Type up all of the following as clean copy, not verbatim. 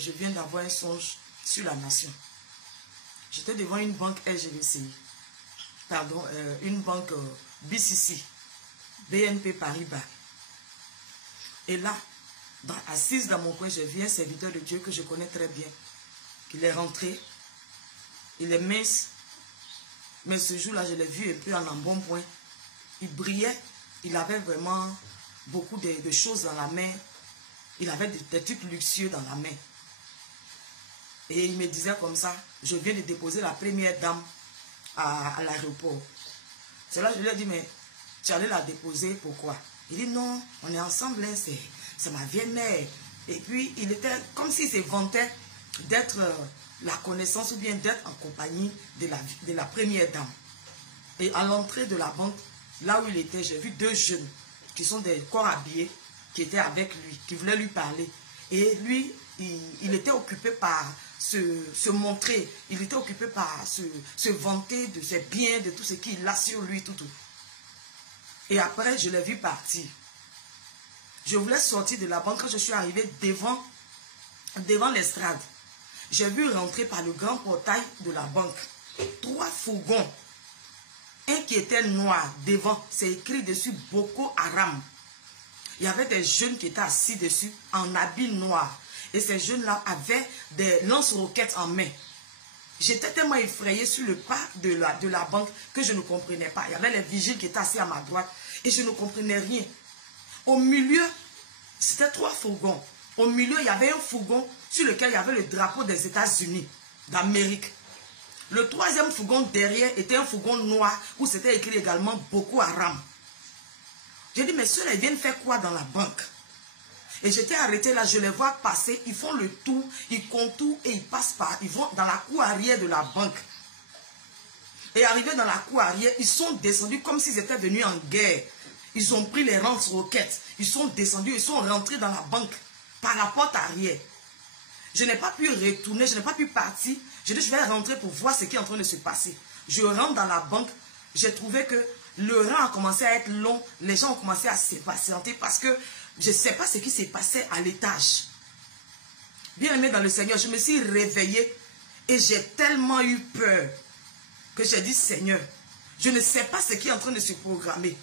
je viens d'avoir un songe sur la nation. J'étais devant une banque LGBCI, pardon, une banque BCC, BNP Paribas. Et là, assise dans mon coin, j'ai vu un serviteur de Dieu que je connais très bien. Il est rentré, il est mince, mais ce jour-là, je l'ai vu un peu en embonpoint. Il brillait, il avait vraiment beaucoup de choses dans la main. Il avait des trucs luxueux dans la main. Et il me disait comme ça, je viens de déposer la première dame à l'aéroport. C'est là que je lui ai dit, mais tu allais la déposer, pourquoi? Il dit, non, on est ensemble, hein, c'est ma vieille mère. Et puis, il était comme s'il se vantait d'être la connaissance ou bien d'être en compagnie de la première dame. Et à l'entrée de la banque, là où il était, j'ai vu deux jeunes qui sont des corps habillés, qui étaient avec lui, qui voulaient lui parler. Et lui, il était occupé par se montrer, il était occupé par se vanter de ses biens, de tout ce qu'il a sur lui, tout. Et après, je l'ai vu partir. Je voulais sortir de la banque quand je suis arrivé devant l'estrade. J'ai vu rentrer par le grand portail de la banque 3 fourgons. Un qui était noir devant, c'est écrit dessus Boko Haram. Il y avait des jeunes qui étaient assis dessus en habit noir. Et ces jeunes-là avaient des lance-roquettes en main. J'étais tellement effrayé sur le pas de la banque que je ne comprenais pas. Il y avait les vigiles qui étaient assis à ma droite et je ne comprenais rien. Au milieu, c'était 3 fourgons. Au milieu, il y avait un fourgon sur lequel il y avait le drapeau des États-Unis d'Amérique. Le 3e fourgon derrière était un fourgon noir où c'était écrit également Boko Haram. J'ai dit, mais ceux-là, ils viennent faire quoi dans la banque? Et j'étais arrêté là, je les vois passer, ils font le tour, ils contournent et ils passent par, ils vont dans la cour arrière de la banque. Et arrivés dans la cour arrière, ils sont descendus comme s'ils étaient venus en guerre. Ils ont pris les lance-roquettes, ils sont descendus, ils sont rentrés dans la banque par la porte arrière. Je n'ai pas pu retourner, je n'ai pas pu partir. Je dis, je vais rentrer pour voir ce qui est en train de se passer. Je rentre dans la banque, j'ai trouvé que le rang a commencé à être long, les gens ont commencé à se patienter parce que je ne sais pas ce qui s'est passé à l'étage. Bien aimé dans le Seigneur, je me suis réveillé et j'ai tellement eu peur que j'ai dit, Seigneur, je ne sais pas ce qui est en train de se programmer,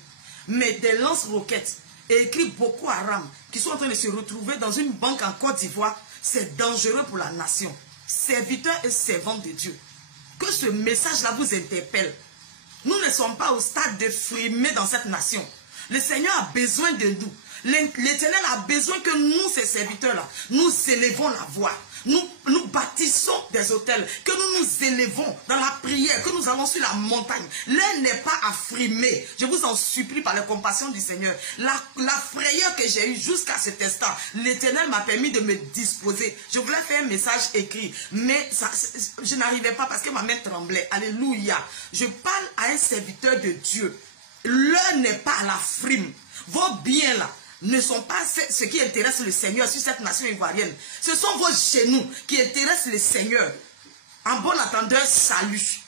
mais des lance-roquettes et écrit Boko Haram qui sont en train de se retrouver dans une banque en Côte d'Ivoire, c'est dangereux pour la nation. Serviteurs et servantes de Dieu, que ce message-là vous interpelle. Nous ne sommes pas au stade de frimer dans cette nation. Le Seigneur a besoin de nous. L'Éternel a besoin que nous, ces serviteurs-là, nous élevons la voix. Nous bâtissons des autels, que nous nous élevons dans la prière, que nous allons sur la montagne. L'heure n'est pas à frimer. Je vous en supplie par la compassion du Seigneur. La frayeur que j'ai eue jusqu'à cet instant, l'Éternel m'a permis de me disposer. Je voulais faire un message écrit, mais je n'arrivais pas parce que ma main tremblait. Alléluia. Je parle à un serviteur de Dieu. L'heure n'est pas à la frime. Vos biens là ne sont pas ce qui intéresse le Seigneur sur cette nation ivoirienne. Ce sont vos genoux qui intéressent le Seigneur. En bon entendeur, salut.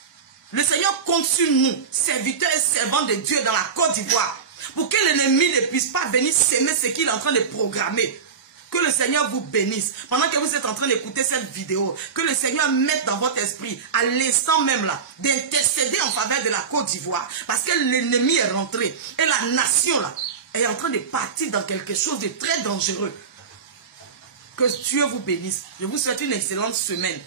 Le Seigneur compte sur nous, serviteurs et servants de Dieu dans la Côte d'Ivoire, pour que l'ennemi ne puisse pas venir s'aimer ce qu'il est en train de programmer. Que le Seigneur vous bénisse. Pendant que vous êtes en train d'écouter cette vidéo, que le Seigneur mette dans votre esprit, à l'instant même là, d'intercéder en faveur de la Côte d'Ivoire. Parce que l'ennemi est rentré. Et la nation là, est en train de partir dans quelque chose de très dangereux. Que Dieu vous bénisse. Je vous souhaite une excellente semaine.